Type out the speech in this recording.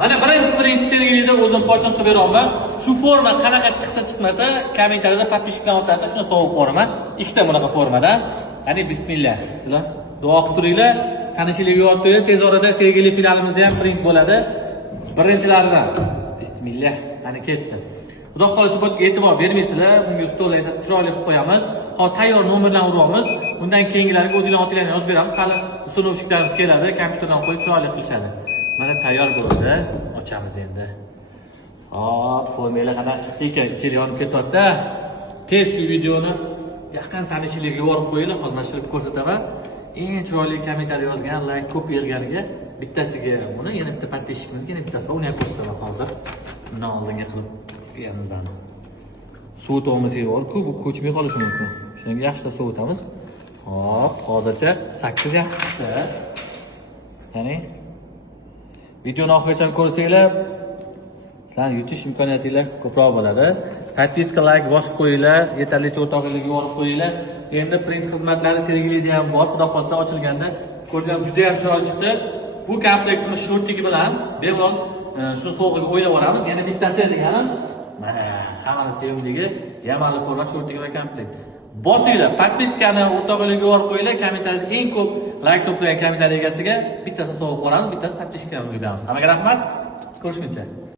Mana birinchi seriyada o'zim pochon qilib beraman. Shu forma qanaqa chiqsa chiqmasa, kommentariyada podpishchilar o'rtasida shuni sovg'a qo'yaman. Ikkita bunaqa formada. Qani bismillah. Sizlar duo qilib turinglar. Tanishlikka olib turinglar. Tez orada sevgili finalimizda ham print bo'ladi. Birinchilaridan. Bismillah. Qani ketdi. Xudo xolisa e'tibor bermaysizlar. Bunga stol esa chiroyli qilib qo'yamiz. Hozir tayyor nomerdan uramiz. Undan keyingilarga o'zingizlar otinglarni yozib beramiz. Hali usulovchilarimiz keladi, kompyuterdan qo'yib chiroyli qilishadi. Mana tayyor bo'ldi. Ochamiz endi. Hop, formula qanaqa chiqdi ekan, icheri yonib ketyapti. Tez shu videoni yaqin tanishlikka yuborib qo'yinglar, hozir nashrib ko'rsataman. Eng chiroyli kommentariy yozgan, like ko'p berganiga bittasiga buni, yana bitta podpishchimizga yana bittasi bor, uni ham ko'rsataman hozir. Bundan oldinga qilib qo'yganimizni. Suvitamiz bor-ku, bu ko'chmay qolishi mumkin. Shunga yaxshilab suvitamiz. Hop, hozircha 8 yaxshi chiqdi. Ya'ni videoni oxirigacha ko'rsanglar, sizlarning yutish imkoniyatingiz ko'proq bo'ladi. Podpiska, like bosib qo'yinglar, yetarlicha o'rtoqlikka yuborib qo'yinglar. Endi print xizmatlari sergilida ham bor. Xudo xolsa ochilganda ko'rgan juda ham chiroyli chiqdi. Bu komplektimiz shortigi bilan bemalol shu sovg'aga o'ynab olamiz. Yana bittasi deganim, mana hammaning sevimligi yamalli forma shortigi va komplekt. Bosinglar, podpiskani o'rtoqlikka yuborib qo'yinglar. Kommentariyada eng ko'p like to'plagan kommentariy egasiga bittasi sovg'a qo'yamiz, bittasi podpiskani beramiz. Hammaga rahmat. Ko'rishguncha.